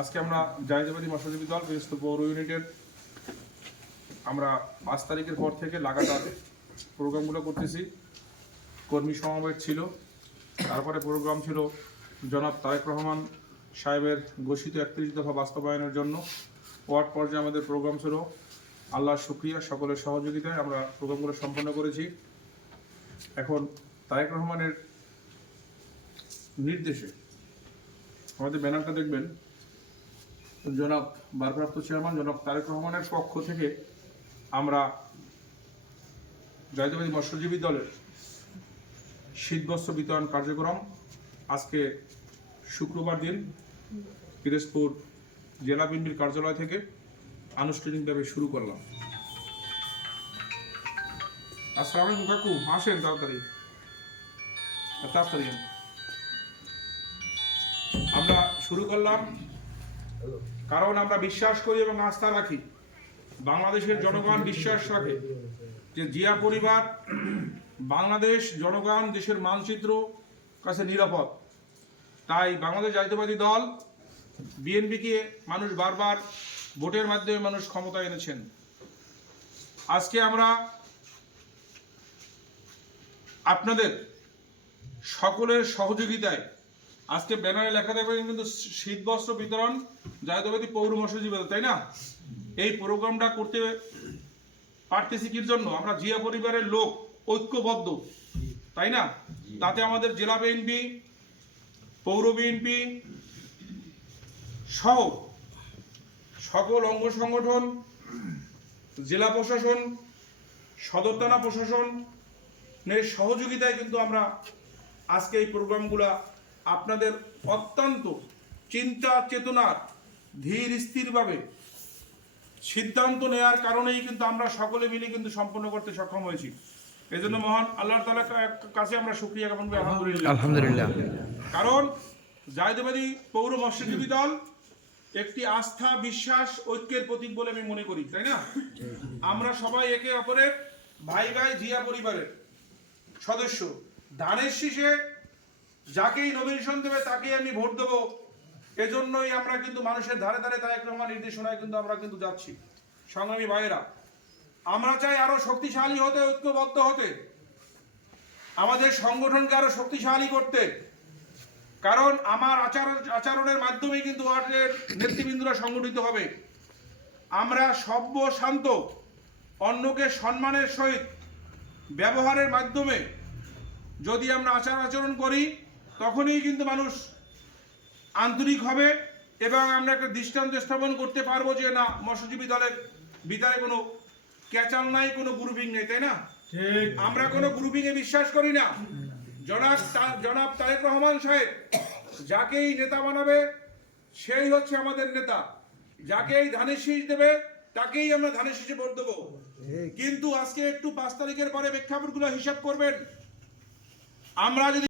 আজকে আমরা জাহিদাবাদী মৎস্যজীবী দল বৃহস্পতি পৌর ইউনিটের আমরা 5 তারিখের পর থেকে লাগাতার প্রোগ্রামগুলো করতেছি। কর্মী সমাবেশ ছিল, তারপরে প্রোগ্রাম ছিল জনাব তারেক রহমান সাহেবের ঘোষিত 31 দফা বাস্তবায়নের জন্য। ওয়ার্ড পর্যায়ে আমাদের প্রোগ্রাম ছিল। আল্লাহর শুকরিয়া, সকলের সহযোগিতায় আমরা প্রোগ্রামগুলো সম্পন্ন করেছি। এখন তারেক রহমানের নির্দেশে আমাদের ব্যানারটা দেখবেন, জনাব ভারপ্রাপ্ত চেয়ারম্যান জনাব তারেক রহমানের পক্ষ থেকে আমরা জাহিদাবাদী মৎস্যজীবী দলের শীতবস্ত্র বিতরণ কার্যক্রম আজকে শুক্রবার দিন পিরোজপুর জেলা বিএনপির কার্যালয় থেকে আনুষ্ঠানিকভাবে শুরু করলাম। আসসালামু আলাইকুম কাকু, আসেন তাড়াতাড়ি। আমরা শুরু করলাম কারণ আমরা বিশ্বাস করি এবং আস্থা রাখি, বাংলাদেশের জনগণ বিশ্বাস রাখে যে জিয়া পরিবার, বাংলাদেশ জনগণ দেশের মানচিত্র কাছে নিরাপদ। তাই বাংলাদেশ জাতীয়তাবাদী দল বিএনপিকে মানুষ বারবার ভোটের মাধ্যমে মানুষ ক্ষমতায় এনেছেন। আজকে আমরা আপনাদের সকলের সহযোগিতায় আজকে ব্যানারে লেখা থাকবে কিন্তু শীতবস্ত্র বিতরণ জাহিদাবাদী পৌর মৎস্যজীবী দল, তাই না? এই প্রোগ্রামটা করতে পারতেছি কির জন্য? আমরা জিয়া পরিবারের লোক ঐক্যবদ্ধ, তাই না? তাতে আমাদের জেলা বিএনপি, পৌর বিএনপি সহ সকল অঙ্গ সংগঠন, জেলা প্রশাসন, সদর থানা প্রশাসনের সহযোগিতায় কিন্তু আমরা আজকে এই প্রোগ্রামগুলা আপনাদের অত্যন্ত চিন্তা চেতনার ধীর স্থিরভাবে সিদ্ধান্ত নেওয়ার কারণেই কিন্তু আমরা সকলে মিলে কিন্তু সম্পন্ন করতে সক্ষম হয়েছি। এই জন্য মহান আল্লাহ তাআলার কাছে আমরা শুকরিয়া জ্ঞাপন করি, আলহামদুলিল্লাহ। কারণ জাহিদাবাদী পৌর মৎস্যজীবী দল একটি আস্থা, বিশ্বাস, ঐক্যের প্রতীক বলে আমি মনে করি, তাই না? আমরা সবাই একে অপরের ভাই ভাই, জিয়া পরিবারের সদস্য। ধানের শীষে যাকেই নমিনেশন দেবে তাকেই আমি ভোট দেবো, এজন্যই আমরা কিন্তু মানুষের ধারে ধারে তারেক রহমান নির্দেশনায় কিন্তু আমরা কিন্তু যাচ্ছি। সংগ্রামী ভাইয়েরা, আমরা চাই আরো শক্তিশালী হতে, ঐক্যবদ্ধ হতে, আমাদের সংগঠনকে আরো শক্তিশালী করতে। কারণ আমার আচরণের মাধ্যমে কিন্তু ওয়ার্ডের নেতৃবৃন্দরা সংগঠিত হবে। আমরা সভ্য, শান্ত, অন্যকে সম্মানের সহিত ব্যবহারের মাধ্যমে যদি আমরা আচরণ করি, তখনই কিন্তু মানুষ আন্তরিক হবে এবং আমরা একটা দৃষ্টান্ত স্থাপন করতে পারবো যে না, মৎস্যজীবী দলের ভিতরে কোনো ক্যাচাল নাই, কোনো গ্রুপিং নেই, তাই না? আমরা কোনো গ্রুপিং এ বিশ্বাস করি না। জনাব তারেক রহমান সাহেব যাকেই নেতা বানাবে সেই হচ্ছে আমাদের নেতা, যাকেই ধানের শীষ দেবে তাকেই আমরা ধানের শীষে ভোট দেবো। কিন্তু আজকে একটু 5 তারিখের পরে প্রেক্ষাপটগুলো হিসাব করবেন। আমরা যদি